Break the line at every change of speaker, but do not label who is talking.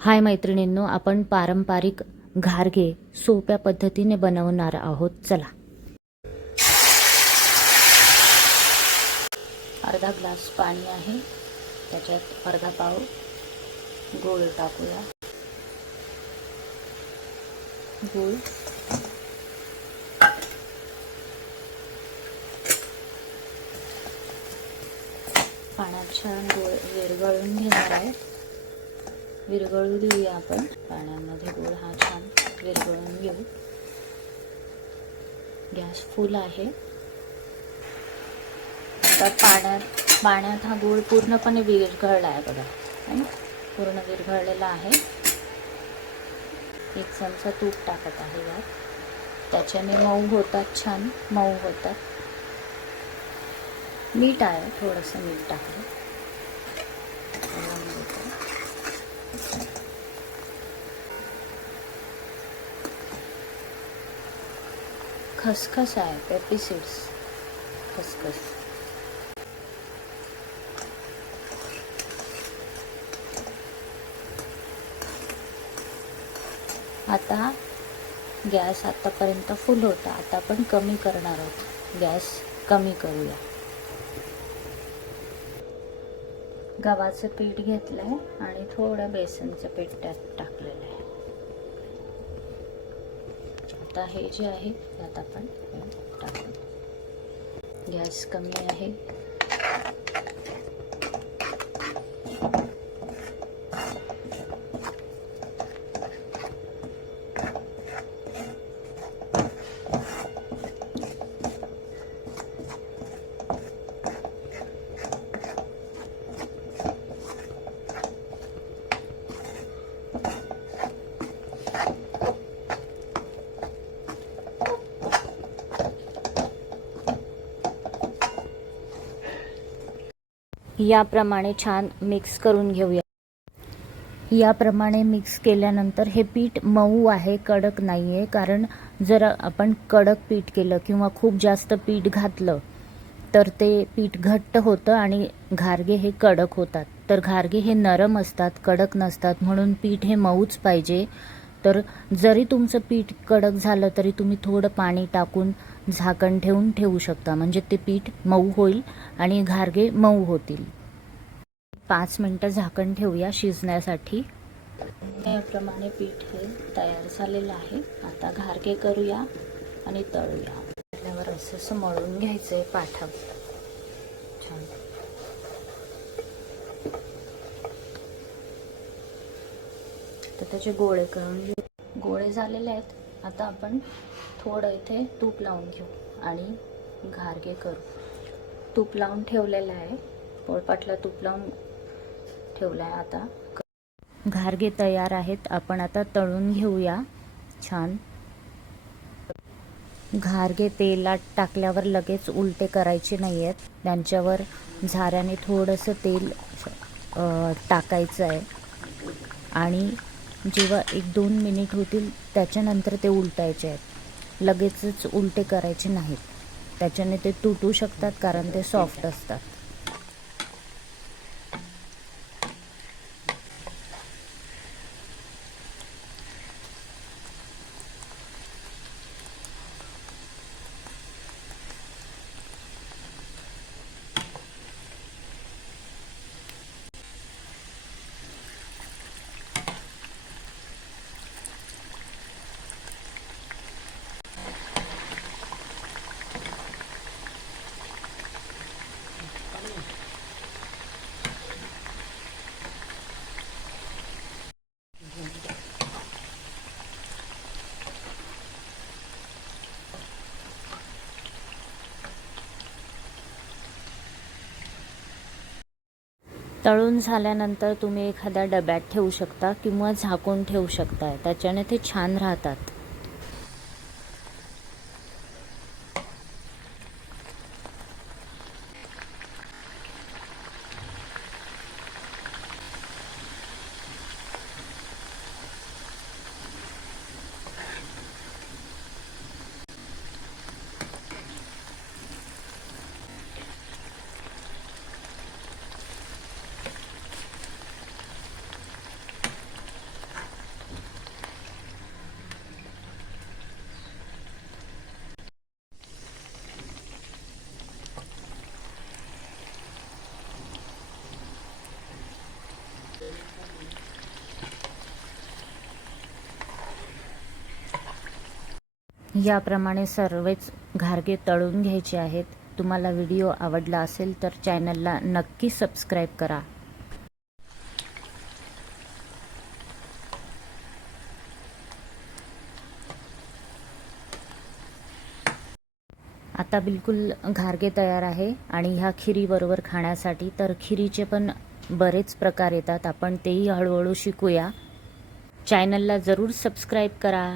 हाय मैत्रिणींनो आपण पारंपरिक घारगे सोप्या पद्धतीने बनवणार आहोत. चला. अर्धा ग्लास पाणी आहे. त्याच्यात अर्धा पाव गोळ टाकूया. गोळ. पाण्यात छान गोळ विरघळून घेणार आहे. विरघळू देऊया आपण. पाण्यामध्ये गोळ हा छान विरघळून घेऊ गॅस फुल आहे. आता पाण्यात पाण्यात हा गूळ पूर्णपणे विरघळला आहे बघा पूर्ण विरघळलेला आहे. एक चमचा तूप टाकत आहे यात. त्याच्याने मऊ होतात छान मऊ होतात. मीठ आहे थोडंसं मीठ टाकलं. खसखस आहे पेपी सीड्स खसखस. आता गॅस आतापर्यंत फुल होता. आता आपण कमी करणार आहोत. गॅस कमी करूया. गव्हाचं पीठ घेतलं आहे आणि थोडं बेसनचं पीठ त्यात टाकलेलं आहे. आता हे जे आहे त्यात आपण टाकू. गॅस कमी आहे. याप्रमाणे छान मिक्स करून घेऊया. याप्रमाणे मिक्स केल्यानंतर हे पीठ मऊ आहे कडक नाही आहे कारण जर आपण कडक पीठ केलं किंवा खूप जास्त पीठ घातलं तर ते पीठ घट्ट होतं आणि घारगे हे कडक होतात. तर घारगे हे नरम असतात कडक नसतात म्हणून पीठ हे मऊच पाहिजे. तर जरी तुमचं पीठ कडक झालं तरी तुम्ही थोडं पाणी टाकून झाकण ठेवून ठेवू शकता. म्हणजे ते पीठ मऊ होईल आणि घारगे मऊ होतील. पाच मिनटं झाकण ठेवूया शिजण्यासाठी. याप्रमाणे पीठ हे तयार झालेलं आहे. आता घारगे करूया आणि तळूया. त्यावर असं असं मळून घ्यायचं आहे पाठावर छान. त्याचे गोळे करून घेऊ. गोळे झालेले आहेत. आता आपण थोडं इथे तूप लावून घेऊ आणि घारगे करू. तूप लावून ठेवलेलं आहे. पोळपाटला तूप लावून ठेवलं आहे आता. घारगे तयार आहेत. आपण आता तळून घेऊया. छान. घारगे तेलात टाकल्यावर लगेच उलटे करायचे नाही आहेत त्यांच्यावर झाऱ्याने थोडंसं तेल टाकायचं आहे. आणि जेव्हा एक दोन मिनिट होतील त्याच्यानंतर ते उलटायचे आहेत. लगेचच उलटे करायचे नाहीत. त्याच्याने ते तुटू शकतात कारण ते सॉफ्ट असतात. तळून झाल्यानंतर तुम्ही एखाद्या डब्यात ठेवू शकता किंवा झाकून ठेवू शकता त्याच्याने ते छान राहतात. याप्रमाणे सर्वच घारगे तळून घ्यायचे आहेत. तुम्हाला व्हिडिओ आवडला असेल तर चॅनलला नक्की सबस्क्राईब करा. आता बिलकुल घारगे तयार आहे आणि ह्या खिरीबरोबर खाण्यासाठी तर खिरीचे पण बरेच प्रकार येतात. आपण तेही हळूहळू शिकूया. चॅनलला जरूर सबस्क्राईब करा.